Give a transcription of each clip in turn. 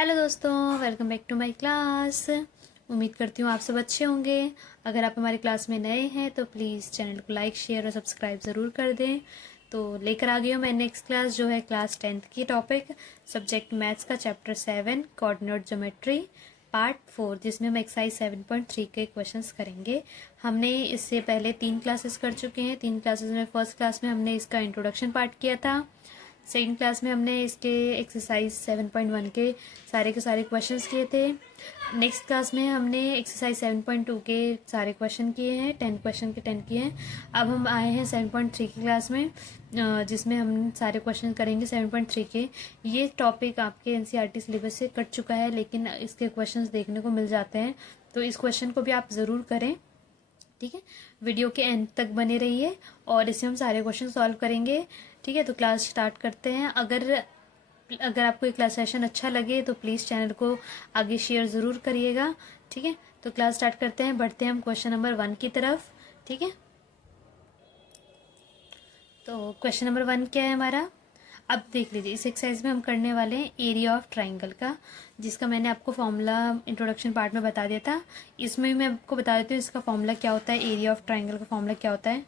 Hello दोस्तों, welcome back to my class. उम्मीद करती हूँ आप सब अच्छे होंगे। अगर आप हमारी क्लास में नए हैं तो प्लीज़ चैनल को लाइक शेयर और सब्सक्राइब ज़रूर कर दें। तो लेकर आ गई हूँ मैं नेक्स्ट क्लास, जो है क्लास 10th की टॉपिक, सब्जेक्ट मैथ्स का चैप्टर 7 कोऑर्डिनेट ज्योमेट्री पार्ट 4, जिसमें हम एक्सरसाइज 7.3 के क्वेश्चंस करेंगे। हमने इससे पहले 3 क्लासेस कर चुके हैं। 3 क्लासेस में फर्स्ट क्लास में हमने इसका इंट्रोडक्शन पार्ट किया था। सेकेंड क्लास में हमने इसके एक्सरसाइज 7.1 के सारे क्वेश्चंस किए थे। नेक्स्ट क्लास में हमने एक्सरसाइज 7.2 के सारे क्वेश्चन किए हैं, 10 क्वेश्चन के 10 किए हैं। अब हम आए हैं 7.3 की क्लास में, जिसमें हम सारे क्वेश्चन करेंगे 7.3 के। ये टॉपिक आपके एनसीईआरटी सिलेबस से कट चुका है, लेकिन इसके क्वेश्चंस देखने को मिल जाते हैं, तो इस क्वेश्चन को भी आप ज़रूर करें। ठीक है, वीडियो के एंड तक बने रहिए और इसमें हम सारे क्वेश्चन सॉल्व करेंगे। ठीक है, तो क्लास स्टार्ट करते हैं। अगर आपको ये क्लास सेशन अच्छा लगे तो प्लीज़ चैनल को आगे शेयर ज़रूर करिएगा। ठीक है, तो क्लास स्टार्ट करते हैं, बढ़ते हैं हम क्वेश्चन नंबर 1 की तरफ। ठीक है, तो क्वेश्चन नंबर 1 क्या है हमारा, अब देख लीजिए। इस एक्सरसाइज में हम करने वाले हैं एरिया ऑफ ट्राइंगल का, जिसका मैंने आपको फॉर्मूला इंट्रोडक्शन पार्ट में बता दिया था। इसमें भी मैं आपको बता देती हूँ इसका फॉर्मूला क्या होता है, एरिया ऑफ ट्राइंगल का फॉर्मूला क्या होता है।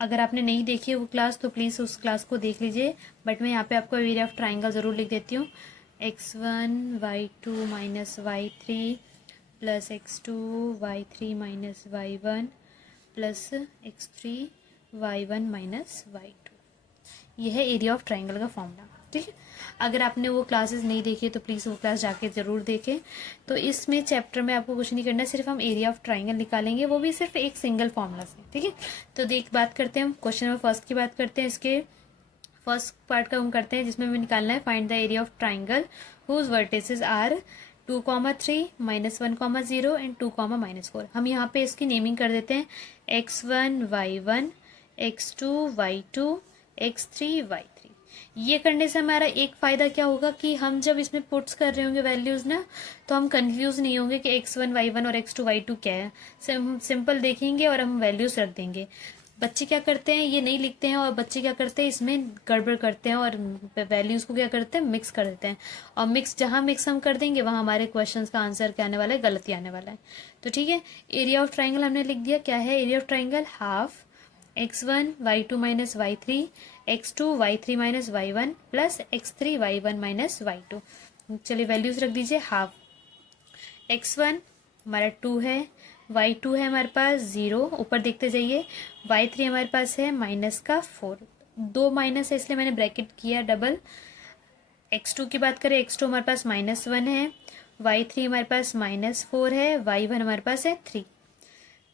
अगर आपने नहीं देखी है वो क्लास तो प्लीज़ उस क्लास को देख लीजिए, बट मैं यहाँ पे आपको एरिया ऑफ ट्राइंगल ज़रूर लिख देती हूँ। x1 y2 minus y3 plus x2 y3 minus y1 plus x3 y1 minus y2। यह है एरिया ऑफ ट्राइंगल का फॉर्मूला। ठीक है, अगर आपने वो क्लासेस नहीं देखी तो प्लीज़ वो क्लास जाके ज़रूर देखें। तो इसमें चैप्टर में आपको कुछ नहीं करना है, सिर्फ हम एरिया ऑफ ट्राइंगल निकालेंगे, वो भी सिर्फ एक सिंगल फॉर्मूला से। ठीक है, तो बात करते हैं हम क्वेश्चन नंबर फर्स्ट की बात करते हैं। इसके फर्स्ट पार्ट का हम करते हैं, जिसमें हमें निकालना है find the area of triangle whose vertices are 2,3 -1,0 and 2, -4। हम यहाँ पे इसकी नेमिंग कर देते हैं x1 y1 x2 y2 x3 y3। ये करने से हमारा एक फ़ायदा क्या होगा कि हम जब इसमें पुट्स कर रहे होंगे वैल्यूज़ ना, तो हम कंफ्यूज नहीं होंगे कि x1 y1 और x2 y2 क्या है। सिंपल देखेंगे और हम वैल्यूज़ रख देंगे। बच्चे क्या करते हैं, ये नहीं लिखते हैं, और बच्चे क्या करते हैं, इसमें गड़बड़ करते हैं और वैल्यूज़ को क्या करते हैं, मिक्स कर देते हैं। और जहाँ मिक्स हम कर देंगे वहाँ हमारे क्वेश्चन का आंसर क्या आने वाला है, गलत ही आने वाला है। तो ठीक है, एरिया ऑफ ट्राइंगल हमने लिख दिया। क्या है area of triangle, half x1 y2 minus y3 x2 y3 minus y1 plus x3 y1 minus y2। चलिए वैल्यूज रख दीजिए। हाफ x1 हमारा 2 है, y2 है हमारे पास 0, ऊपर देखते जाइए, y3 हमारे पास है -4। दो माइनस है इसलिए मैंने ब्रैकेट किया डबल। x2 की बात करें, x2 हमारे पास -1 है, y3 हमारे पास -4 है, y1 हमारे पास है 3।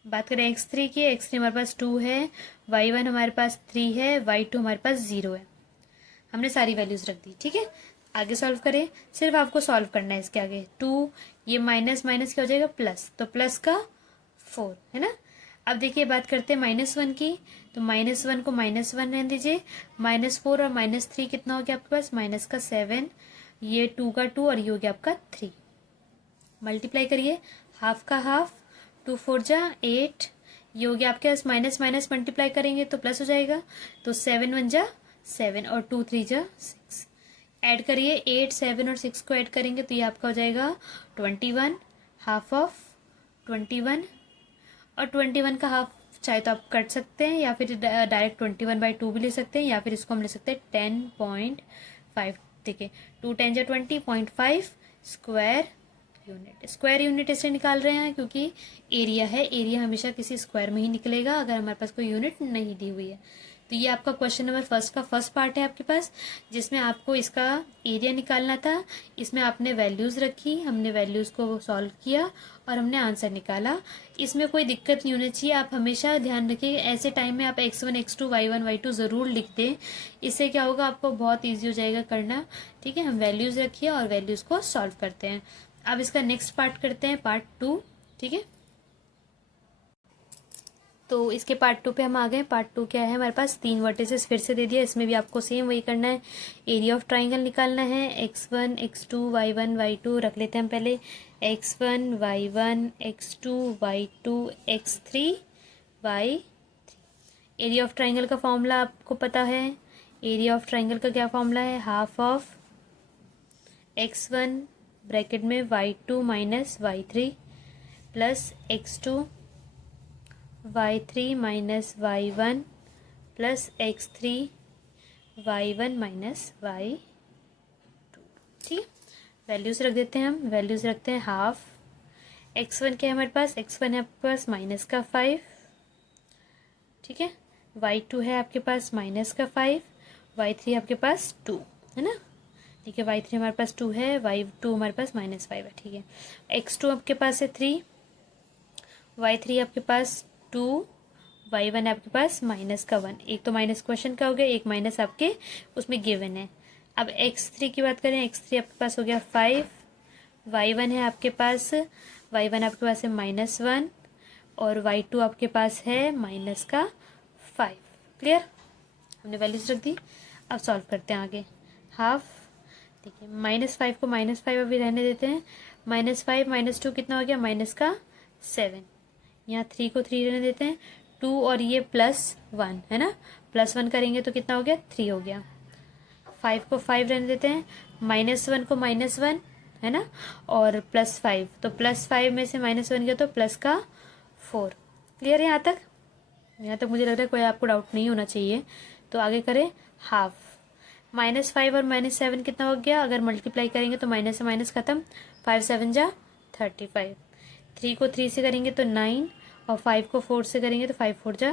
बात करें x3 की, x3 हमारे पास 2 है, y1 हमारे पास 3 है, y2 हमारे पास 0 है। हमने सारी वैल्यूज रख दी। ठीक है, आगे सॉल्व करें। सिर्फ आपको सॉल्व करना है इसके आगे। 2, ये माइनस माइनस क्या हो जाएगा, प्लस, तो प्लस का 4 है ना। अब देखिए बात करते हैं -1 की, तो -1 को -1 रहने दीजिए। -4 और -3 कितना हो गया आपके पास, माइनस का 7, ये 2 का 2 और ये हो गया आपका 3। मल्टीप्लाई करिए, हाफ का हाफ, 2 4 जा 8, ये हो गया आपके पास, माइनस माइनस मल्टीप्लाई करेंगे तो प्लस हो जाएगा, तो 7 1 जा 7 और 2 3 जा 6। ऐड करिए, 8 7 और 6 को ऐड करेंगे तो ये आपका हो जाएगा 21। हाफ ऑफ 21, और 21 का हाफ चाहे तो आप कट सकते हैं, या फिर डायरेक्ट 21/2 भी ले सकते हैं, या फिर इसको हम ले सकते हैं 10.5। देखिए 2 10 जा 20.5 स्क्वायर यूनिट। स्क्वायर यूनिट इसलिए निकाल रहे हैं क्योंकि एरिया है, एरिया हमेशा किसी स्क्वायर में ही निकलेगा अगर हमारे पास कोई यूनिट नहीं दी हुई है। तो ये आपका क्वेश्चन नंबर फर्स्ट का फर्स्ट पार्ट है आपके पास, जिसमें आपको इसका एरिया निकालना था। इसमें आपने वैल्यूज़ रखी, हमने वैल्यूज़ को सॉल्व किया और हमने आंसर निकाला। इसमें कोई दिक्कत नहीं होनी चाहिए। आप हमेशा ध्यान रखिए, ऐसे टाइम में आप x1 x2 y1 y2 ज़रूर लिख दें। इससे क्या होगा, आपको बहुत ईजी हो जाएगा करना। ठीक है, हम वैल्यूज़ रखिए और वैल्यूज़ को सॉल्व करते हैं। अब इसका नेक्स्ट पार्ट करते हैं, पार्ट 2। ठीक है, तो इसके पार्ट 2 पे हम आ गए। पार्ट 2 क्या है, हमारे पास 3 वर्टिसेस फिर से दे दिया। इसमें भी आपको सेम वही करना है, एरिया ऑफ ट्राइंगल निकालना है। x1 x2 y1 y2 रख लेते हैं हम पहले, x1 y1 x2 y2 x3 y। Area of triangle का फॉर्मूला आपको पता है। एरिया ऑफ ट्राइंगल का क्या फॉर्मूला है, हाफ ऑफ x1 ब्रैकेट में y2 minus y3 plus x2 y3 minus y1 plus x3 y1 minus y2। ठीक है, वैल्यूज़ रख देते हैं हम। वैल्यूज़ रखते हैं हाफ। x1 क्या है हमारे पास, x1 है आपके पास माइनस का 5, ठीक है। y2 है आपके पास माइनस का 5, y3 आपके पास 2 है ना। ठीक है, y3 हमारे पास 2 है, y2 हमारे पास माइनस 5 है। ठीक है, x2 आपके पास है 3, y3 आपके पास 2, y1 है आपके पास माइनस का 1। एक तो माइनस क्वेश्चन का हो गया, एक माइनस आपके उसमें गिवन है। अब x3 की बात करें, x3 आपके पास हो गया 5, y1 है आपके पास, y1 आपके पास है माइनस 1 और y2 आपके पास है माइनस का 5। क्लियर, हमने वैल्यूज रख दी। अब सॉल्व करते हैं आगे। हाफ, देखिए -5 को -5 अभी रहने देते हैं। -5 -2 कितना हो गया, माइनस का 7। यहाँ 3 को 3 रहने देते हैं, 2 और ये +1 है ना, +1 करेंगे तो कितना हो गया, 3 हो गया। 5 को 5 रहने देते हैं, -1 को -1 है ना, और +5, तो +5 में से -1 गया तो प्लस का 4। क्लियर है यहाँ तक? यहाँ तक मुझे लग रहा है कोई आपको डाउट नहीं होना चाहिए। तो आगे करें हाफ। -5 और -7 कितना हो गया, अगर मल्टीप्लाई करेंगे तो माइनस से माइनस खत्म, 5 7 जा 35। 3 को 3 से करेंगे तो 9 और 5 को 4 से करेंगे तो 5 4 जा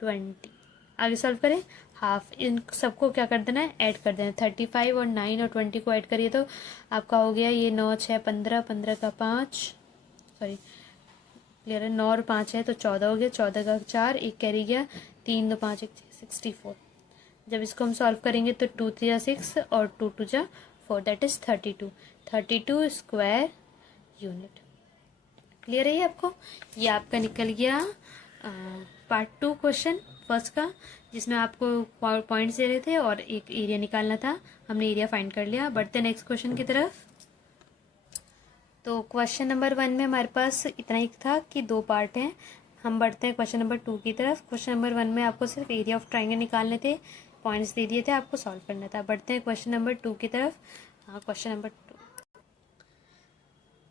20। आगे सॉल्व करें हाफ। इन सबको क्या कर देना है, ऐड कर देना है। 35 और 9 और 20 को ऐड करिए तो आपका हो गया ये 9 6 15, 15 का 5, सॉरी क्लियर है, 9 और 5 है तो 14 हो गया, 14 का 4, एक कैरी गया, 3 2 5 1 64। जब इसको हम सॉल्व करेंगे तो 2 3 जा 6 और 2 2 जा 4, that is 32। 32 square unit. Clear है ये आपको? ये आपका निकल गया पार्ट 2 क्वेश्चन फर्स्ट का, जिसमें आपको पॉइंट्स दे रहे थे और एक एरिया निकालना था। हमने एरिया फाइंड कर लिया। बढ़ते नेक्स्ट क्वेश्चन की तरफ। तो क्वेश्चन नंबर 1 में हमारे पास इतना ही था कि 2 पार्ट हैं। हम बढ़ते हैं क्वेश्चन नंबर 2 की तरफ। क्वेश्चन नंबर 1 में आपको सिर्फ एरिया ऑफ ट्राइंगल निकालने थे, पॉइंट्स दे दिए थे, आपको सॉल्व करना था। बढ़ते हैं क्वेश्चन नंबर 2 की तरफ। हाँ, क्वेश्चन नंबर 2।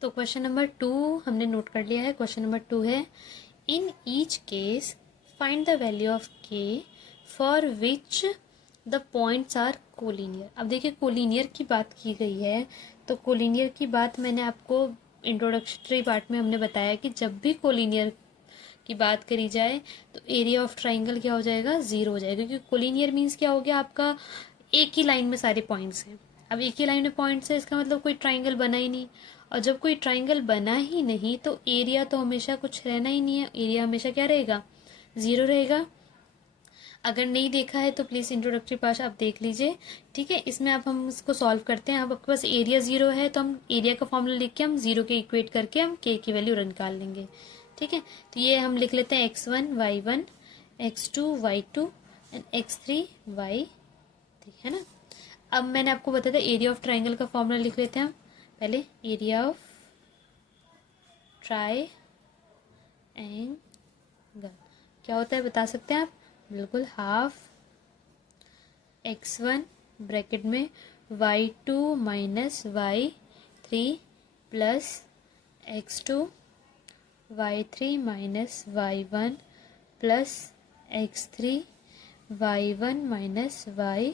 तो क्वेश्चन नंबर 2 हमने नोट कर लिया है। क्वेश्चन नंबर 2 है, in each case find the value of K for which the points are collinear. अब देखिए कोलिनियर की बात की गई है, तो कोलिनियर की बात मैंने आपको इंट्रोडक्टरी पार्ट में हमने बताया कि जब भी कोलिनियर की बात करी जाए तो एरिया ऑफ ट्राइंगल क्या हो जाएगा, 0 हो जाएगा। क्योंकि कोलिनियर मीन्स क्या हो गया, आपका एक ही लाइन में सारे पॉइंट्स हैं। अब एक ही लाइन में पॉइंट्स है, इसका मतलब कोई ट्राइंगल बना ही नहीं। और जब कोई ट्राइंगल बना ही नहीं तो एरिया तो हमेशा कुछ रहना ही नहीं है, एरिया हमेशा क्या रहेगा, 0 रहेगा। अगर नहीं देखा है तो प्लीज़ इंट्रोडक्टरी पार्ट आप देख लीजिए, ठीक है। इसमें अब हम इसको सॉल्व करते हैं। अब आपके पास एरिया 0 है तो हम एरिया का फॉर्मूला लिख के हम 0 के इक्वेट करके हम के की वैल्यू निकाल लेंगे, ठीक है। तो ये हम लिख लेते हैं x1 y1, x2 y2 and x3 y3, है ना। अब मैंने आपको बताया था एरिया ऑफ ट्राइंगल का फॉर्मूला लिख लेते हैं हम पहले। एरिया ऑफ ट्राइंगल क्या होता है बता सकते हैं आप? बिल्कुल, हाफ x1 ब्रैकेट में y2 minus y3 plus x2 y3 minus y1 plus x3 y1 minus y।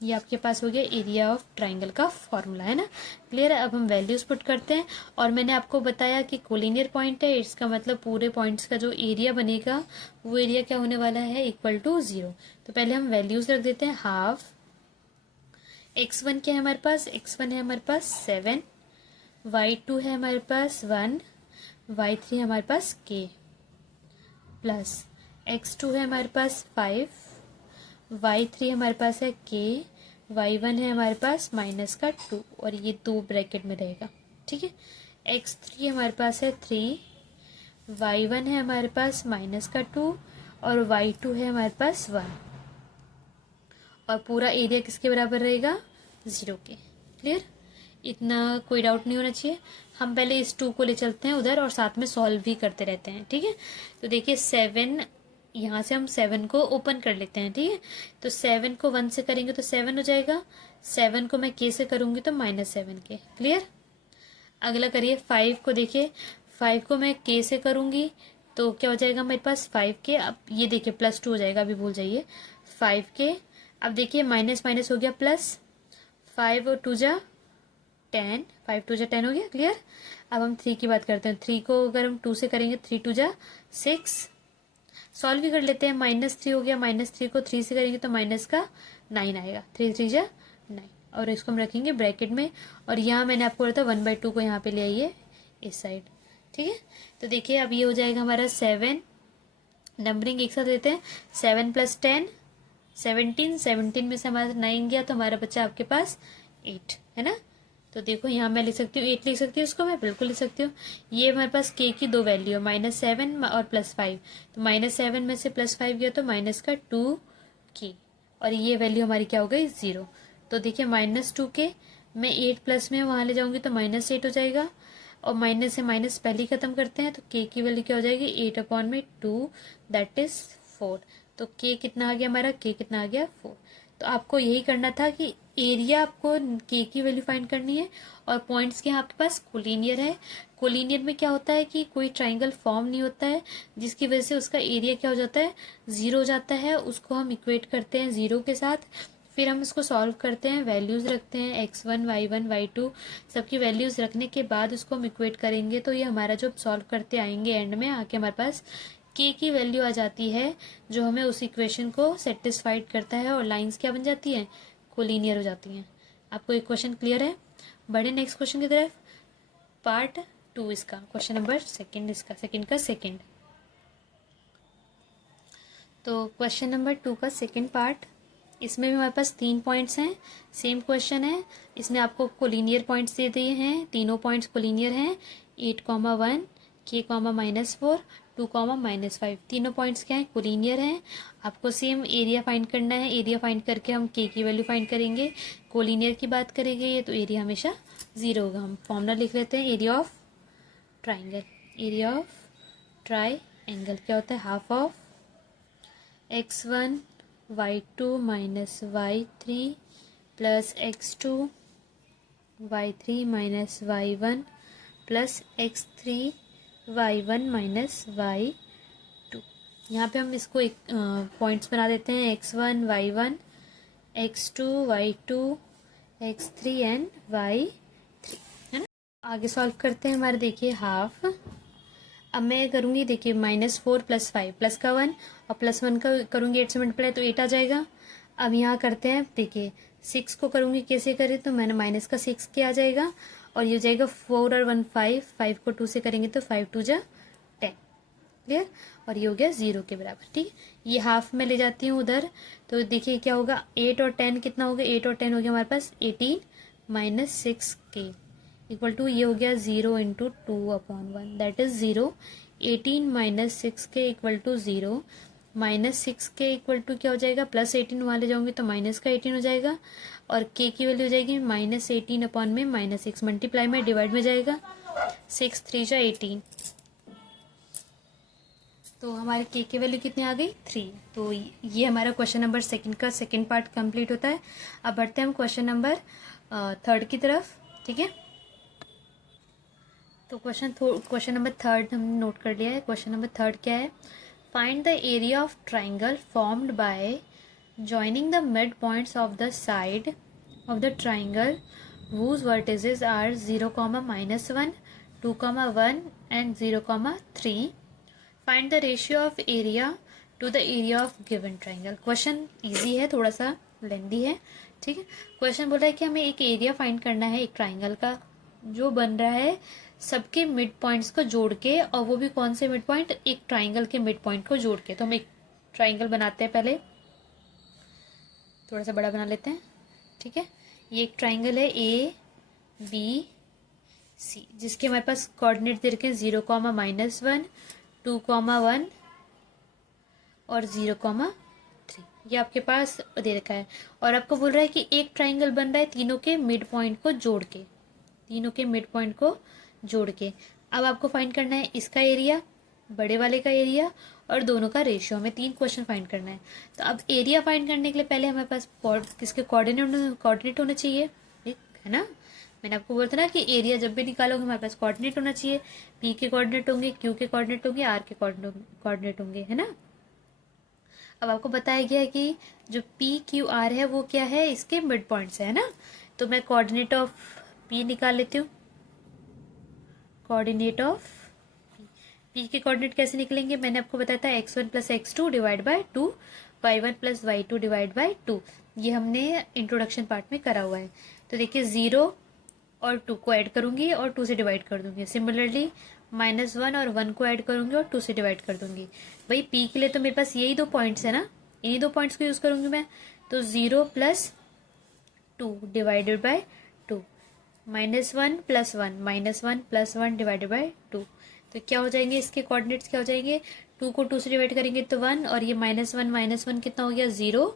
ये आपके पास हो गया एरिया ऑफ ट्राइंगल का फॉर्मूला, है ना। क्लियर है? अब हम वैल्यूज पुट करते हैं। और मैंने आपको बताया कि कोलिनियर पॉइंट है, इसका मतलब पूरे पॉइंट्स का जो एरिया बनेगा वो एरिया क्या होने वाला है, इक्वल टू 0। तो पहले हम वैल्यूज रख देते हैं। हाफ x1 क्या है हमारे पास, x1 है हमारे पास 7, y2 है हमारे पास 1, y3 है हमारे पास k, प्लस x2 है हमारे पास 5, y3 हमारे पास है k, y1 है हमारे पास माइनस का 2 और ये 2 ब्रैकेट में रहेगा, ठीक है। x3 हमारे पास है 3, y1 है हमारे पास माइनस का 2 और y2 है हमारे पास 1 और पूरा एरिया किसके बराबर रहेगा, 0 के। क्लियर? इतना कोई डाउट नहीं होना चाहिए। हम पहले इस 2 को ले चलते हैं उधर और साथ में सॉल्व भी करते रहते हैं, ठीक है। तो देखिए 7 यहाँ से हम 7 को ओपन कर लेते हैं, ठीक है। तो 7 को 1 से करेंगे तो 7 हो जाएगा, 7 को मैं k से करूँगी तो -7k। क्लियर। अगला करिए 5 को, देखिए 5 को मैं k से करूँगी तो क्या हो जाएगा मेरे पास 5k। अब ये देखिए +2 हो जाएगा, अभी भूल जाइए 5k। अब देखिए माइनस माइनस हो गया प्लस, 5 और 2 जा 10, 5 2 जा 10 हो गया। क्लियर। अब हम 3 की बात करते हैं, 3 को अगर हम 2 से करेंगे 3 2 जा 6। सॉल्व भी कर लेते हैं, -3 हो गया, -3 को 3 से करेंगे तो माइनस का 9 आएगा, 3 3 जा 9। और इसको हम रखेंगे ब्रैकेट में, और यहाँ मैंने आपको बोला था 1/2 को यहाँ पे ले आइए इस साइड, ठीक है। तो देखिए अब ये हो जाएगा हमारा 7, नंबरिंग एक साथ देते हैं, 7 + 10 17, 17 में से हमारा 9 गया तो हमारा बच्चा आपके पास 8 है ना। तो देखो यहाँ मैं लिख सकती हूँ 8, लिख सकती हूँ इसको, मैं बिल्कुल लिख सकती हूँ। ये हमारे पास k की दो वैल्यू है, -7 और +5। तो -7 में से +5 गया तो माइनस का 2k, और ये वैल्यू हमारी क्या हो गई 0। तो देखिए -2k मैं 8 प्लस में वहाँ ले जाऊँगी तो -8 हो जाएगा, और माइनस से माइनस पहले ही खत्म करते हैं तो k की वैल्यू क्या हो जाएगी 8/2, दैट इज 4। तो k कितना आ गया हमारा, k कितना आ गया 4। तो आपको यही करना था कि एरिया आपको k की वैल्यू फाइंड करनी है, और पॉइंट्स के यहाँ आपके पास कोलिनियर है। कोलिनियर में क्या होता है कि कोई ट्राइंगल फॉर्म नहीं होता है, जिसकी वजह से उसका एरिया क्या हो जाता है 0 हो जाता है। उसको हम इक्वेट करते हैं 0 के साथ, फिर हम इसको सॉल्व करते हैं, वैल्यूज़ रखते हैं x1 y1 y2 सबकी वैल्यूज़ रखने के बाद उसको हम इक्वेट करेंगे। तो ये हमारा जो सॉल्व करते आएंगे एंड में आके हमारे पास k की वैल्यू आ जाती है, जो हमें उस इक्वेशन को सेटिस्फाइड करता है, और लाइंस क्या बन जाती हैं कोलिनियर हो जाती हैं। आपको एक क्वेश्चन क्लियर है। बढ़े नेक्स्ट क्वेश्चन की तरफ, पार्ट 2 इसका, क्वेश्चन नंबर सेकंड इसका, सेकंड का सेकंड। तो क्वेश्चन नंबर 2 का सेकंड पार्ट, इसमें भी हमारे पास 3 पॉइंट्स हैं, सेम क्वेश्चन है। इसमें आपको कोलिनियर पॉइंट्स दे दिए हैं, तीनों पॉइंट्स कोलिनियर हैं, 8,1 k, -4 2, -5 तीनों पॉइंट्स क्या हैं कोलिनियर हैं। आपको सेम एरिया फाइंड करना है, एरिया फाइंड करके हम k की वैल्यू फाइंड करेंगे। कोलिनियर की बात करेंगे ये तो एरिया हमेशा 0 होगा। हम फॉर्मूला लिख लेते हैं, area of triangle, area of triangle क्या होता है, half of x1 y2 - y3 plus x2 y3 - y1 plus x3 y1 - y2। यहाँ पे हम इसको एक पॉइंट्स बना देते हैं, x1 y1 x2 y2 x3 and y3, है ना। आगे सॉल्व करते हैं हमारे, देखिए हाफ। अब मैं करूँगी, देखिए -4 + 5 प्लस का 1 और +1 का करूँगी 8 से मल्टीप्लाई तो 8 आ जाएगा। अब यहाँ करते हैं, देखिए 6 को करूँगी कैसे करें, तो मैंने माइनस का 6 के आ जाएगा, और ये हो जाएगा 4 और 1 5, 5 को 2 से करेंगे तो 5 2 जा 10। क्लियर। और ये हो गया 0 के बराबर, ठीक। ये हाफ में ले जाती हूँ उधर, तो देखिए क्या होगा 8 और 10 कितना हो गया, 8 और 10 हो गया हमारे पास 18 - 6k इक्वल टू ये हो गया 0 × 2/1 that is 0। 18 - 6k equal to 0, -6k equal to क्या हो जाएगा +18 वहाँ ले जाऊंगी तो माइनस का 18 हो जाएगा, और k की वैल्यू हो जाएगी -18/में -6 मल्टीप्लाई में डिवाइड में जाएगा, 6 3 जा 18। तो हमारे k की वैल्यू कितनी आ गई 3। तो ये हमारा क्वेश्चन नंबर सेकंड का सेकंड पार्ट कंप्लीट होता है। अब बढ़ते हैं हम क्वेश्चन नंबर 3 की तरफ, ठीक है। तो क्वेश्चन नंबर 3 हमने नोट कर लिया है। क्वेश्चन नंबर 3 क्या है, find the area of triangle formed by joining the mid points of the side of the triangle whose vertices are 0, -1, 2, 1 and 0, 3. Find the ratio of area to the area of given triangle. Question easy है, थोड़ा सा लेंदी है, ठीक है। Question बोल रहा है कि हमें एक एरिया फाइंड करना है एक ट्राइंगल का, जो बन रहा है सबके मिड पॉइंट्स को जोड़ के, और वो भी कौन से मिड पॉइंट, एक ट्राइंगल के मिड पॉइंट को जोड़ के। तो हम एक ट्राइंगल बनाते हैं, पहले थोड़ा सा बड़ा बना लेते हैं, ठीक है। ये एक ट्राइंगल है ABC, जिसके हमारे पास कोऑर्डिनेट दे रखे हैं 0, -1, 2, 1 और 0, 3। ये आपके पास दे रखा है, और आपको बोल रहा है कि एक ट्राइंगल बन रहा है तीनों के मिड पॉइंट को जोड़ के, तीनों के मिड पॉइंट को जोड़ के। अब आपको फाइंड करना है इसका एरिया, बड़े वाले का एरिया, और दोनों का रेशियो, हमें 3 क्वेश्चन फाइंड करना है। तो अब एरिया फाइंड करने के लिए पहले हमारे पास किसके कोऑर्डिनेट होना चाहिए, ठीक है ना। मैंने आपको बोला था ना कि एरिया जब भी निकालोगे हमारे पास कोऑर्डिनेट होना चाहिए। पी के कोऑर्डिनेट होंगे, क्यू के कोऑर्डिनेट होंगे, आर के कोऑर्डिनेट होंगे, है ना। अब आपको बताया गया है कि जो पी क्यू आर है वो क्या है, इसके मिड पॉइंट्स है ना। तो मैं कोऑर्डिनेट ऑफ पी निकाल लेती हूँ। कोऑर्डिनेट ऑफ पी के कोऑर्डिनेट कैसे निकलेंगे, मैंने आपको बताया था x1 plus x2 divide by 2, y1 plus y2 divide by 2। ये हमने इंट्रोडक्शन पार्ट में करा हुआ है। तो देखिए 0 और 2 को ऐड करूंगी और 2 से डिवाइड कर दूंगी। सिमिलरली -1 और 1 को ऐड करूंगी और 2 से डिवाइड कर दूंगी। भाई पी के लिए तो मेरे पास यही 2 पॉइंट्स है ना, इन्हीं 2 पॉइंट्स को यूज करूंगी मैं। तो 0 plus 2 divided by 2, -1 plus 1, -1 plus 1 divided by 2। तो क्या हो जाएंगे इसके कोऑर्डिनेट्स, क्या हो जाएंगे, 2 को 2 से डिवाइड करेंगे तो 1, और ये -1 कितना हो गया 0,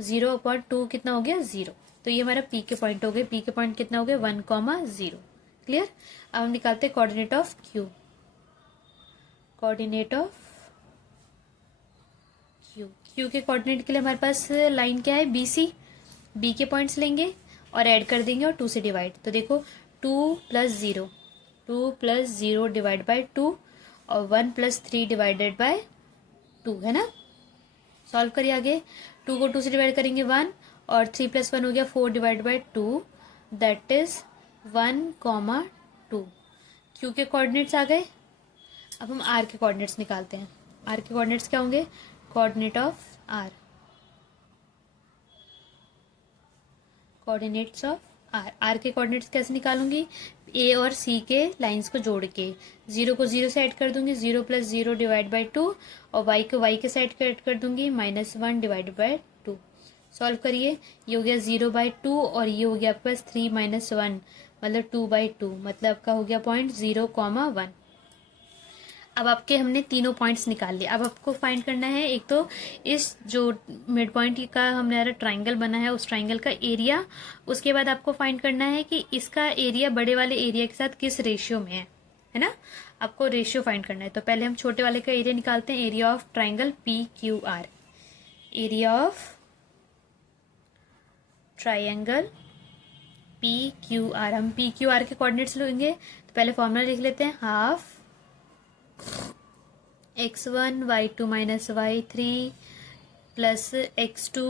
0/2 कितना हो गया 0। तो ये हमारा पी के पॉइंट हो गए। पी के पॉइंट कितना हो गया 1,0। क्लियर। अब हम निकालते हैं coordinate of Q. Coordinate of Q, Q के कोऑर्डिनेट के लिए हमारे पास लाइन क्या है, बी सी। बी के पॉइंट्स लेंगे और ऐड कर देंगे और 2 से डिवाइड। तो देखो 2 प्लस 0, 2 प्लस 0 डिवाइड बाय 2, और 1 प्लस 3 डिवाइडेड बाय 2, है ना। सॉल्व करिए आगे। 2 को 2 से डिवाइड करेंगे 1, और 3 प्लस 1 हो गया 4 divide by 2, that is 1,2। Q के कोऑर्डिनेट्स आ गए। अब हम आर के कोऑर्डिनेट्स निकालते हैं। आर के कोऑर्डिनेट्स क्या होंगे, coordinate of R, coordinates of R. R के कोऑर्डिनेट्स कैसे निकालूंगी, ए और सी के लाइंस को जोड़ के 0 को 0 से ऐड कर दूंगी, 0 प्लस 0 डिवाइड बाय 2, और y को y के साइड ऐड कर दूंगी, -1 डिवाइड बाय 2। सॉल्व करिए। ये हो गया 0/2, और ये हो गया आपके पास 3 - 1 मतलब 2/2, मतलब आपका हो गया पॉइंट 0,1। अब आपके हमने तीनों पॉइंट्स निकाल लिए। अब आपको फाइंड करना है एक तो इस जो मिड पॉइंट का हमारा ट्राइंगल बना है उस ट्राइंगल का एरिया। उसके बाद आपको फाइंड करना है कि इसका एरिया बड़े वाले एरिया के साथ किस रेशियो में है ना। आपको रेशियो फाइंड करना है। तो पहले हम छोटे वाले का एरिया निकालते हैं। Area of triangle P Q are, area of triangle P Q are. हम पी क्यू आर के कोऑर्डिनेट्स लेंगे। तो पहले फॉर्मूला लिख लेते हैं, half x1 y2 minus y3 plus x2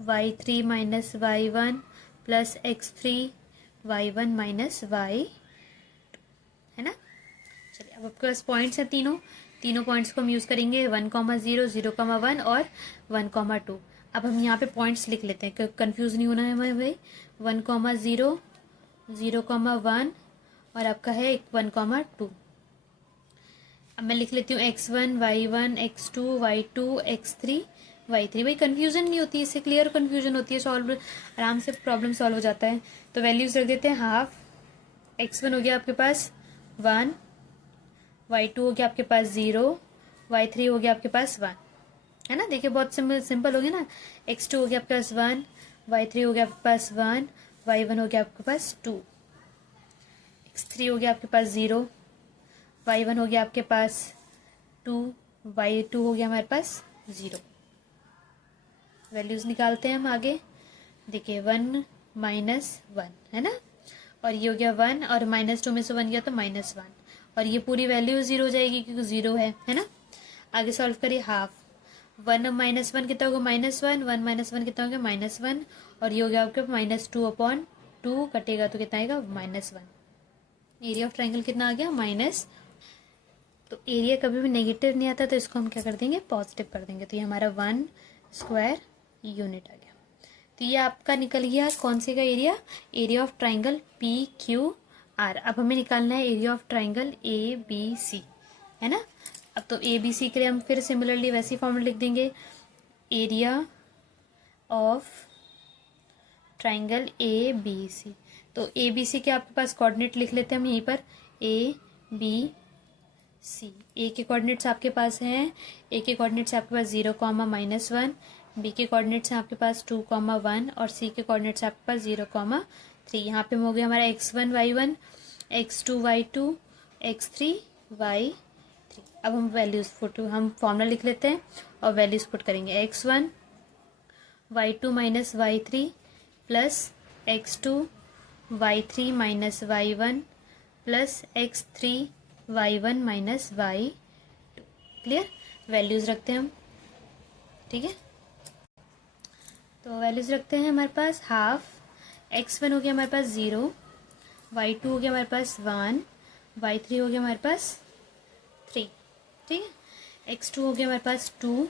y3 minus y1 plus x3 y1 minus y, है ना। चलिए अब आपके पास पॉइंट्स हैं तीनों पॉइंट्स को हम यूज करेंगे 1,0, 0,1 और 1,2। अब हम यहाँ पे पॉइंट्स लिख लेते हैं क्योंकि कंफ्यूज नहीं होना है हमें भाई। 1,0, 0,1 और आपका है 1,2। अब मैं लिख लेती हूँ x1 y1 x2 y2 x3 y3। भाई कंफ्यूजन नहीं होती, इससे क्लियर कंफ्यूजन होती है, सॉल्व आराम से प्रॉब्लम सॉल्व हो जाता है। तो वैल्यूज रख देते हैं। हाफ x1 हो गया आपके पास 1, y2 हो गया आपके पास 0, y3 हो गया आपके पास 1, है ना। देखिए बहुत सिंपल हो गया ना। x2 हो गया आपके पास 1, y3 हो गया आपके पास 1, y1 हो गया आपके पास 2, x3 हो गया आपके पास 0, y1 हो गया आपके पास 2, y2 हो गया हमारे पास 0। वैल्यूज निकालते हैं हम आगे। देखिए 1 - 1 है ना, और ये हो गया 1, और -2 में से 1 गया तो -1, और ये पूरी वैल्यू 0 हो जाएगी क्योंकि 0 है ना। आगे सॉल्व करिए। हाफ 1 - 1 कितना होगा -1, 1 - 1 कितना हो गया -1, और ये हो गया आपके -2/2 कटेगा तो कितना आएगा -1। एरिया ऑफ ट्राइंगल कितना आ गया माइनस। तो एरिया कभी भी नेगेटिव नहीं आता तो इसको हम क्या कर देंगे, पॉजिटिव कर देंगे। तो ये हमारा 1 स्क्वायर यूनिट आ गया। तो ये आपका निकल गया कौन से का area, area of triangle P Q R. अब हमें निकालना है area of triangle A B C, है ना। अब तो ए बी सी के लिए हम फिर सिमिलरली वैसी फॉर्मूला लिख देंगे। Area of triangle A B C. तो ए बी सी के आपके पास कोऑर्डिनेट लिख लेते हैं हम यहीं पर, ए बी सी। ए के कोऑर्डिनेट्स आपके पास हैं, ए के कोऑर्डिनेट्स आपके पास 0, -1, बी के कोऑर्डिनेट्स हैं आपके पास 2, 1, और सी के कोऑर्डिनेट्स आपके पास 0, 3। यहाँ पे हो गया हमारा x1 y1 x2 y2 x3 y3। अब हम फॉर्मूला लिख लेते हैं और वैल्यूज पुट करेंगे। x1 y2 minus y3 plus x2 y3 minus y1 plus x3 y1 minus y2। Clear? Values रखते हैं हम, ठीक है। तो वैल्यूज रखते हैं हमारे पास हाफ, x1 हो गया हमारे पास 0, y2 हो गया हमारे पास 1, y3 हो गया हमारे पास 3, ठीक है। x2 हो गया हमारे पास 2,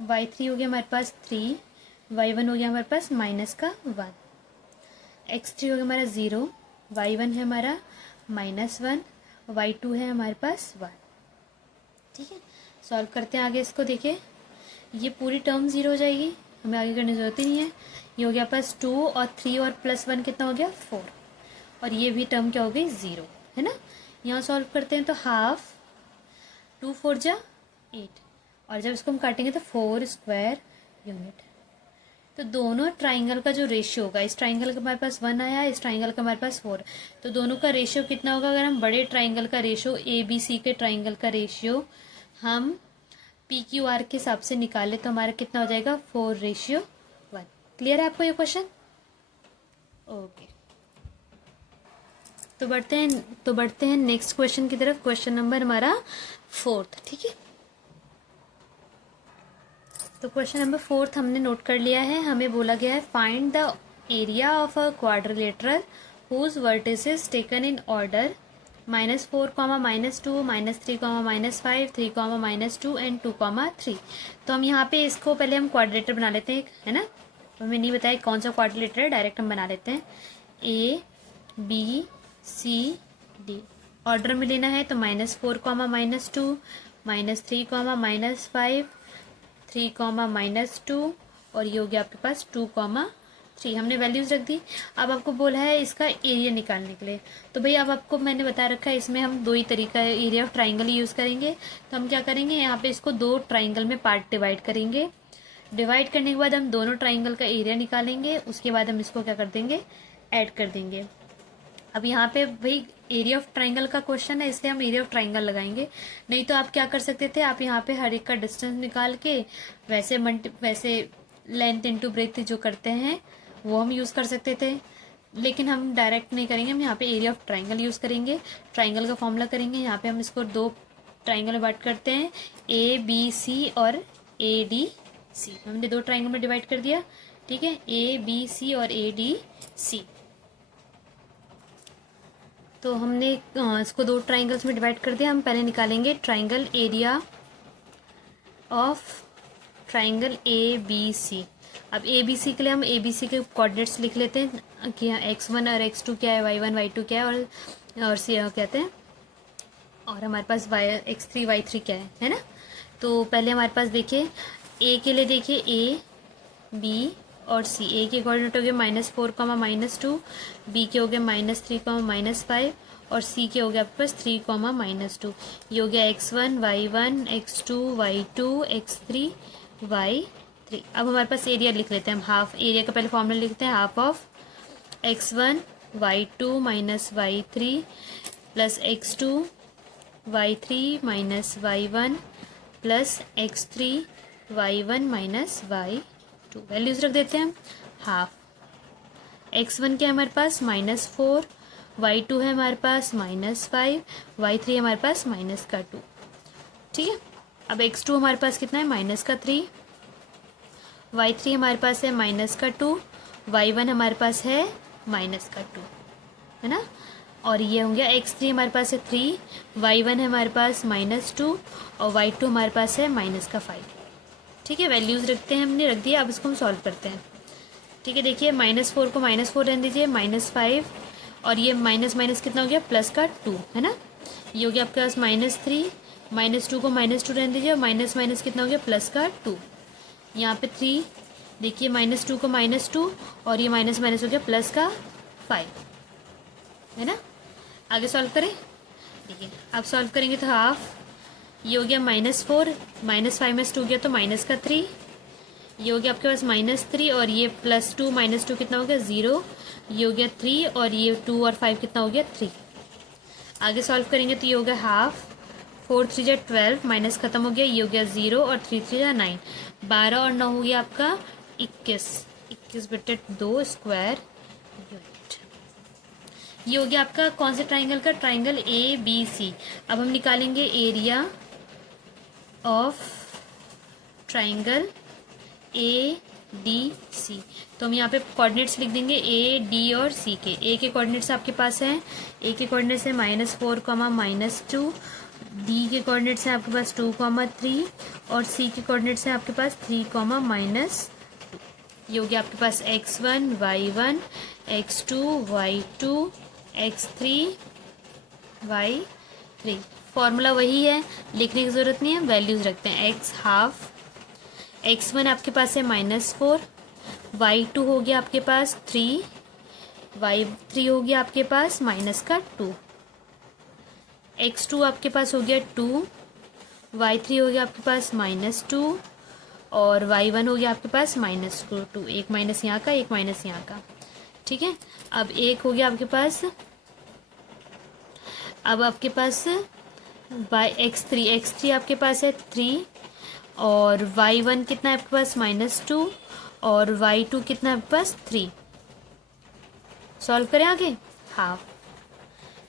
y3 हो गया हमारे पास 3, y1 हो गया हमारे पास माइनस का 1, x3 हो गया हमारा 0, y1 है हमारा -1, y2 है हमारे पास 1, ठीक है। सॉल्व करते हैं आगे इसको। देखिए ये पूरी टर्म 0 हो जाएगी, हमें आगे करने की जरूरत ही नहीं है। ये हो गया पास 2 और 3 और +1 कितना हो गया 4, और ये भी टर्म क्या हो गई 0, है ना। यहाँ सॉल्व करते हैं तो हाफ 2 4 जा 8, और जब इसको हम काटेंगे तो 4 स्क्वायर यूनिट। तो दोनों ट्राइंगल का जो रेशियो होगा, इस ट्राइंगल का हमारे पास 1 आया, इस ट्राइंगल का हमारे पास 4, तो दोनों का रेशियो कितना होगा। अगर हम बड़े ट्राइंगल का रेशियो ABC के ट्राइंगल का रेशियो हम PQR के हिसाब से निकाले तो हमारा कितना हो जाएगा 4:1। क्लियर है आपको ये क्वेश्चन? ओके, तो बढ़ते हैं नेक्स्ट क्वेश्चन की तरफ। क्वेश्चन नंबर हमारा 4, ठीक है। तो क्वेश्चन नंबर 4 हमने नोट कर लिया है। हमें बोला गया है find the area of a quadrilateral whose vertices taken in order -4, -2, -3, -5, 3, -2 and 2, 3। तो हम यहाँ पे इसको पहले हम क्वाड्रिलेटर बना लेते हैं, है ना। तो हमें नहीं बताया कौन सा क्वाड्रिलेटर है, डायरेक्ट हम बना लेते हैं। ABCD ऑर्डर में लेना है तो -4, -2, -3, -5, 3, -2, और ये हो गया आपके पास 2, 3। हमने वैल्यूज रख दी। अब आपको बोला है इसका एरिया निकालने के लिए। तो भाई अब आपको मैंने बता रखा है इसमें हम दो ही तरीका एरिया ऑफ ट्राइंगल यूज़ करेंगे। तो हम क्या करेंगे, यहाँ पे इसको 2 ट्राइंगल में पार्ट डिवाइड करेंगे। डिवाइड करने के बाद हम दोनों ट्राइंगल का एरिया निकालेंगे, उसके बाद हम इसको क्या कर देंगे, ऐड कर देंगे। अब यहाँ पे भाई एरिया ऑफ ट्राइंगल का क्वेश्चन है, इसलिए हम एरिया ऑफ ट्राइंगल लगाएंगे। नहीं तो आप क्या कर सकते थे, आप यहाँ पे हर एक का डिस्टेंस निकाल के वैसे लेंथ इंटू ब्रेथ जो करते हैं वो हम यूज़ कर सकते थे, लेकिन हम डायरेक्ट नहीं करेंगे। हम यहाँ पे एरिया ऑफ ट्राइंगल यूज़ करेंगे, ट्राइंगल का फॉर्मूला करेंगे। यहाँ पे हम इसको 2 ट्राइंगल में डिवाइड करते हैं, ABC और ADC। हमने 2 ट्राइंगल में डिवाइड कर दिया, ठीक है, ABC और ADC। तो हमने इसको 2 ट्राइंगल्स में डिवाइड कर दिया। हम पहले निकालेंगे triangle area of triangle ABC। अब ABC के लिए हम ABC के कोऑर्डिनेट्स लिख लेते हैं कि यहाँ x1 और x2 क्या है, y1 y2 क्या है, और C कहते हैं, और हमारे पास x3 y3 क्या है ना। तो पहले हमारे पास देखिए A के लिए, देखिए A B और C। A के कोऑर्डिनेट हो गए -4, -2, B के हो गए -3, -5, और C के हो गया आपके पास 3, -2। ये हो गया x1 y1 x2 y2 x3 y3। अब हमारे पास एरिया लिख लेते हैं हम। हाफ एरिया का पहले फॉर्मूला लिखते हैं, half of x1 y2 - y3 plus x2 y3 - y1 plus x3 y1 - y2। Values रख देते हैं हम। हाफ x1 क्या है हमारे पास -4, y2 है हमारे पास -5, y3 है हमारे पास -2, ठीक है। अब x2 हमारे पास कितना है -3, y3 हमारे पास है -2, y1 हमारे पास है -2, है ना। और ये हो गया x3 हमारे पास है 3, y1 है हमारे पास -2, और y2 हमारे पास है -5, ठीक है। वैल्यूज़ रखते हैं, हमने रख दिया। अब इसको हम सॉल्व करते हैं, ठीक है। देखिए -4 को -4 रहने दीजिए, -5, और ये माइनस कितना हो गया +2, है ना। ये हो गया आपके पास -3, -2 को -2 रहने दीजिए, और माइनस कितना हो गया +2। यहाँ पे 3, देखिए -2 को -2, और ये माइनस हो गया +5, है ना। आगे सॉल्व करें, देखिए अब सॉल्व करेंगे तो हाफ, ये हो गया -4, -5 में 2 गया तो -3, ये हो गया आपके पास -3, और ये +2 -2 कितना हो गया 0, ये हो गया 3, और ये 2 और 5 कितना हो गया 3। आगे सॉल्व करेंगे तो ये हो गया हाफ 4 3 जा 12, माइनस खत्म हो गया, ये हो गया 0 और 3 3 जा 9, 12 और 9 हो गया आपका 21, 21/2 स्क्वायर यूनिट। ये हो गया आपका कौन से ट्राइंगल का, ट्राइंगल ए बी सी। अब हम निकालेंगे area of triangle A D C. तो हम यहाँ पे कोऑर्डिनेट्स लिख देंगे ए डी और सी के। ए के कोऑर्डिनेट्स आपके पास हैं, ए के कोऑर्डिनेट्स है -4, -2, डी के कोऑर्डिनेट्स हैं आपके पास 2, 3 और सी के कोऑर्डिनेट्स हैं आपके पास 3, -2। ये हो गया आपके पास x1 y1 x2 y2 x3 y3। Formula वही है, लिखने की ज़रूरत नहीं है, वैल्यूज़ रखते हैं। x हाफ, x1 आपके पास है -4, y2 हो गया आपके पास 3, y3 हो गया आपके पास -2, x2 आपके पास हो गया 2, y3 हो गया आपके पास -2 और y1 हो गया आपके पास -2। एक माइनस यहाँ का, एक माइनस यहाँ का, ठीक है। अब एक हो गया आपके पास, अब आपके पास x3 आपके पास है 3 और y1 कितना है आपके पास -2 और y2 कितना है आपके पास 3। सॉल्व करें आगे, हाफ।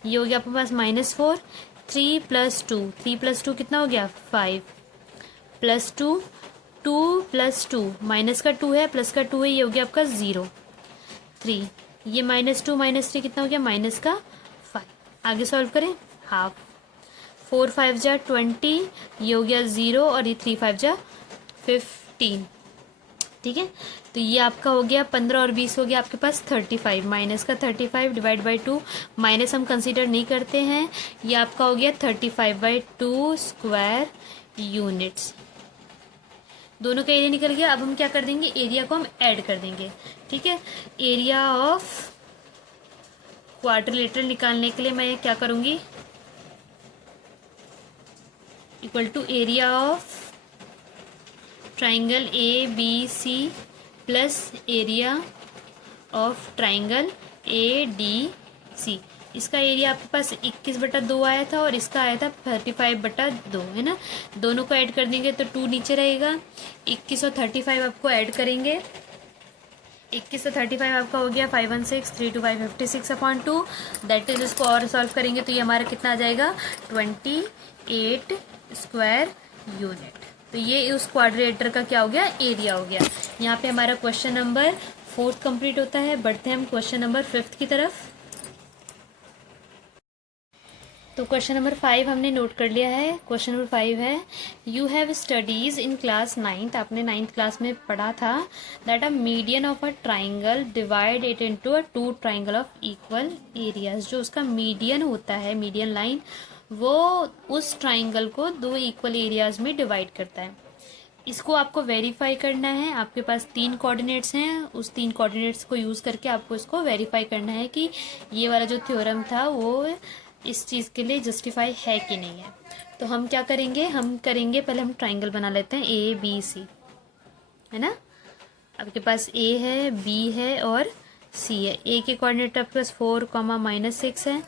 ये हो गया आपके पास -4, 3 + 2, 3 + 2 कितना हो गया 5, +2, 2 + 2, माइनस का 2 है प्लस का 2 है, ये हो गया आपका 0, 3, ये -2 -3 कितना हो गया -5। आगे सॉल्व करें, हाफ। 4 5 जा 20, ये हो गया 0 और ये 3 5 जा 15, ठीक है। तो ये आपका हो गया 15 और 20 हो गया आपके पास 35, माइनस का 35 डिवाइड बाई 2, माइनस हम कंसीडर नहीं करते हैं। ये आपका हो गया 35/2 स्क्वायर यूनिट्स। दोनों का एरिया निकल गया। अब हम क्या कर देंगे, एरिया को हम ऐड कर देंगे, ठीक है। एरिया ऑफ क्वाड्रिलेटरल निकालने के लिए मैं क्या करूँगी, equal to area of triangle A B C plus area of triangle A D C. इसका एरिया आपके पास 21/2 आया था और इसका आया था 35/2, है ना। दोनों को ऐड कर देंगे तो 2 नीचे रहेगा। 21 और 35 आपको ऐड करेंगे, 21 और 35 आपका हो गया 516, 3 2 5 56/2। दैट इज, इसको और सॉल्व करेंगे तो ये हमारा कितना आ जाएगा 28 स्क्वायर यूनिट। तो ये उस क्वाड्रिलेटर का क्या हो गया, एरिया हो गया। यहाँ पे हमारा क्वेश्चन नंबर 4 कंप्लीट होता है। बढ़ते हैं हम क्वेश्चन नंबर 5 की तरफ। तो क्वेश्चन नंबर 5 हमने नोट कर लिया है। क्वेश्चन नंबर 5 है, you have studies in class 9th, आपने 9th क्लास में पढ़ा था, that a median of a triangle divide it into a 2 triangle of equal areas. जो उसका मीडियन होता है, मीडियन लाइन, वो उस ट्राइंगल को 2 इक्वल एरियाज में डिवाइड करता है। इसको आपको वेरीफाई करना है। आपके पास 3 कोऑर्डिनेट्स हैं, उस 3 कोऑर्डिनेट्स को यूज़ करके आपको इसको वेरीफाई करना है कि ये वाला जो थ्योरम था वो इस चीज़ के लिए जस्टिफाई है कि नहीं है। तो हम क्या करेंगे, हम करेंगे पहले हम ट्राइंगल बना लेते हैं ए बी सी, है ना। आपके पास ए है, बी है और सी है। ए के कोऑर्डिनेट आपके पास 4, -6 है,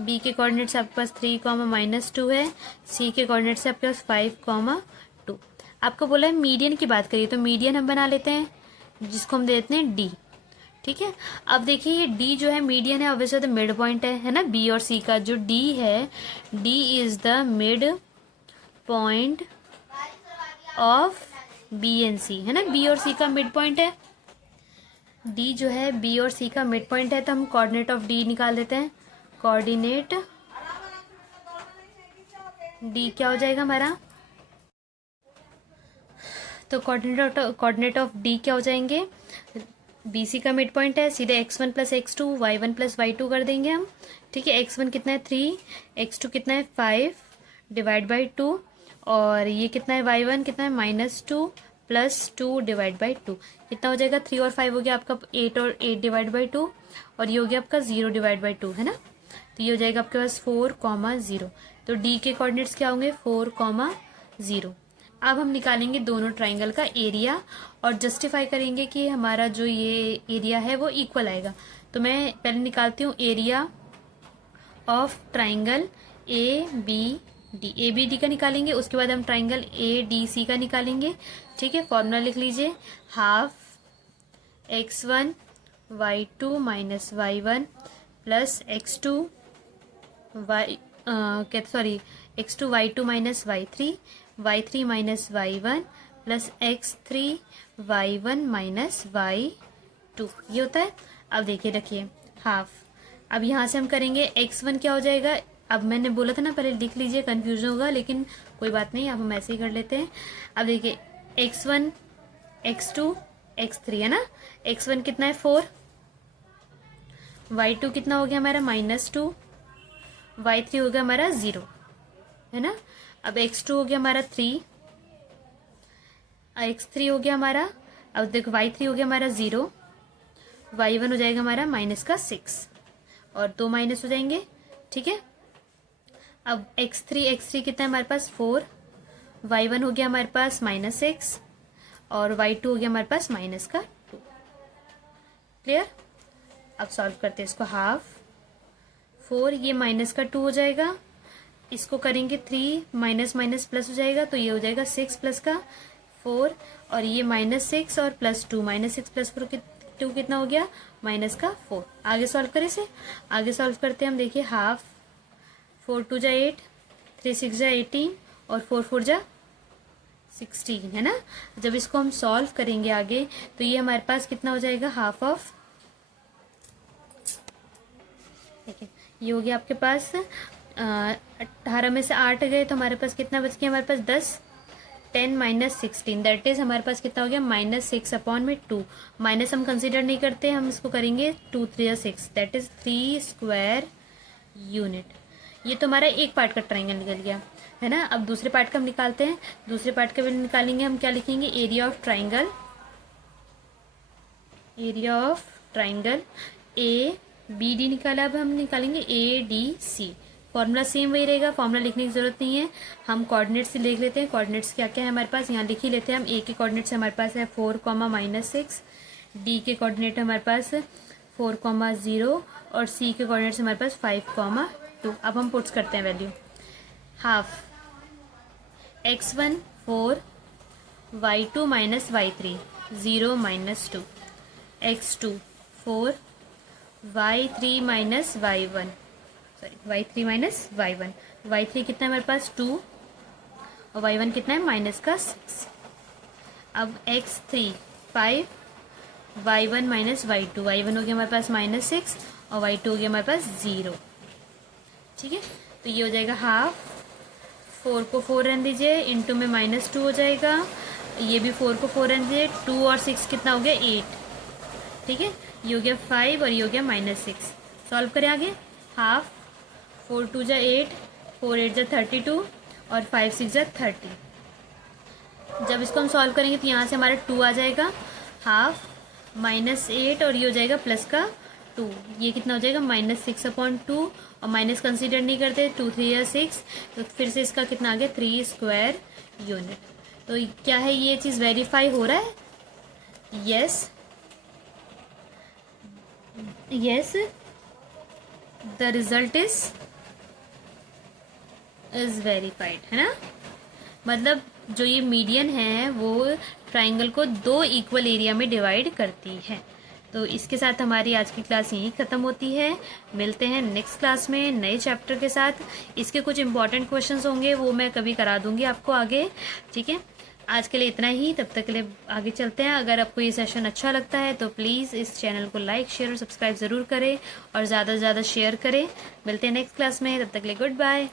बी के कोऑर्डिनेट्स आपके पास 3, -2 है, सी के कोऑर्डिनेट्स आपके पास 5, 2। आपको बोला है मीडियन की बात करिए, तो मीडियन हम बना लेते हैं जिसको हम दे देते हैं डी, ठीक है। अब देखिए ये डी जो है मीडियन है, ऑब्वियसली तो मिड पॉइंट है ना। बी और सी का जो डी है, D is the mid point of B and C, है ना। बी और सी का मिड पॉइंट है, डी जो है बी और सी का मिड पॉइंट है। तो हम कोऑर्डिनेट ऑफ डी निकाल देते हैं। कोऑर्डिनेट डी क्या हो जाएगा हमारा, तो कोऑर्डिनेट ऑफ डी क्या हो जाएंगे, बी सी का मिड पॉइंट है, सीधे x1 + x2 y1 + y2 कर देंगे हम, ठीक है। x1 कितना है 3, x2 कितना है 5 डिवाइड बाई 2 और ये कितना है y1 कितना है -2 + 2 डिवाइड बाई 2, कितना हो जाएगा 3 और 5 हो गया आपका 8 और 8 डिवाइड बाई 2 और ये हो गया आपका 0 डिवाइड बाई 2, है ना। तो ये हो जाएगा आपके पास 4, 0। तो डी के कोऑर्डिनेट्स क्या होंगे 4, 0। अब हम निकालेंगे दोनों ट्राइंगल का एरिया और जस्टिफाई करेंगे कि हमारा जो ये एरिया है वो इक्वल आएगा। तो मैं पहले निकालती हूँ area of triangle A B D, A B D का निकालेंगे, उसके बाद हम ट्राइंगल ए डी सी का निकालेंगे। ठीक है, फॉर्मूला लिख लीजिए, half x1 y2 minus y1 plus x2 x2 y2 minus y3 minus y1 plus x3 y1 minus y2, ये होता है। अब देखिए, रखिए हाफ। अब यहाँ से हम करेंगे x1 क्या हो जाएगा, अब मैंने बोला था ना पहले लिख लीजिए, कंफ्यूजन होगा, लेकिन कोई बात नहीं, अब हम ऐसे ही कर लेते हैं। अब देखिए x1 x2 x3 है ना, x1 कितना है 4, y2 कितना हो गया हमारा -2, y3 हो गया हमारा 0, है ना। अब x2 हो गया हमारा 3, x3 हो गया हमारा, अब देखो y3 हो गया हमारा 0, y1 हो जाएगा हमारा -6 और 2 माइनस हो जाएंगे। ठीक है, अब x3 कितना है हमारे पास 4, y1 हो गया हमारे पास -6 और y2 हो गया हमारे पास -2। क्लियर। अब सॉल्व करते हैं इसको, हाफ 4 ये -2 हो जाएगा, इसको करेंगे 3 माइनस माइनस प्लस हो जाएगा, तो ये हो जाएगा 6 प्लस का 4 और ये -6 और +2, -6 + 2 कितना हो गया -4। आगे सॉल्व करें इसे, आगे सॉल्व करते हैं हम। देखिए हाफ 4 2 जा 8, 3 6 जा 18 और 4 4 जा 16, है ना। जब इसको हम सॉल्व करेंगे आगे तो ये हमारे पास कितना हो जाएगा, हाफ ऑफ, देखिए ये हो गया आपके पास 18 में से 8 गए तो हमारे पास कितना बच गया, हमारे पास 10, 10 माइनस 16 दैट इज हमारे पास कितना हो गया -6/2। माइनस हम कंसीडर नहीं करते, हम इसको करेंगे 2 3 6 दैट इज 3 स्क्वायर यूनिट। ये तो हमारा एक पार्ट का ट्राइंगल निकल गया, है ना। अब दूसरे पार्ट का हम निकालते हैं। दूसरे पार्ट का भी निकालेंगे हम, क्या लिखेंगे, area of triangle A B D निकाला, अब हम निकालेंगे A D C. Formula same वही रहेगा, फॉर्मूला लिखने की जरूरत नहीं है, हम कोऑर्डिनेट्स लिख लेते हैं। कोऑर्डिनेट्स क्या क्या है हमारे पास, यहाँ लिख ही लेते हैं हम। ए के कोऑर्डिनेट्स हमारे पास है 4, -6, डी के कोऑर्डिनेट हमारे पास 4, 0 और सी के कोऑर्डिनेट्स हमारे पास 5, 2। अब हम पुट्स करते हैं value, half x1 4, y2 minus y3 0 -2, x2 4, y3 minus y1 y3 minus y1, y3 कितना है हमारे पास 2 और y1 कितना है -6। अब x3 5, y1 minus y2, y1 हो गया हमारे पास -6 और y2 हो गया हमारे पास 0। ठीक है, तो ये हो जाएगा हाफ, 4 को 4 रहने दीजिए, इंटू में -2 हो जाएगा, ये भी 4 को 4 रहने दीजिए, 2 और 6 कितना हो गया 8। ठीक है, ये हो गया 5 और ये हो गया -6। सॉल्व करें आगे, हाफ 4 2 जा 8, 4 8 जा 32 और 5 6 जा 30। जब इसको हम सॉल्व करेंगे तो यहाँ से हमारा 2 आ जाएगा, हाफ -8 और ये हो जाएगा प्लस का 2, ये कितना हो जाएगा -6/2 और माइनस कंसीडर नहीं करते, 2 3 या 6, तो फिर से इसका कितना आ गया 3 स्क्वायर यूनिट। तो क्या है, ये चीज़ वेरीफाई हो रहा है, yes the result is verified, है ना। मतलब जो ये मीडियन है वो ट्राइंगल को 2 इक्वल एरिया में डिवाइड करती है। तो इसके साथ हमारी आज की क्लास यहीं ख़त्म होती है। मिलते हैं नेक्स्ट क्लास में नए चैप्टर के साथ। इसके कुछ इंपॉर्टेंट क्वेश्चंस होंगे, वो मैं कभी करा दूंगी आपको आगे। ठीक है, आज के लिए इतना ही, तब तक के लिए आगे चलते हैं। अगर आपको ये सेशन अच्छा लगता है तो प्लीज़ इस चैनल को लाइक शेयर और सब्सक्राइब ज़रूर करें और ज़्यादा से ज़्यादा शेयर करें। मिलते हैं नेक्स्ट क्लास में, तब तक के लिए गुड बाय।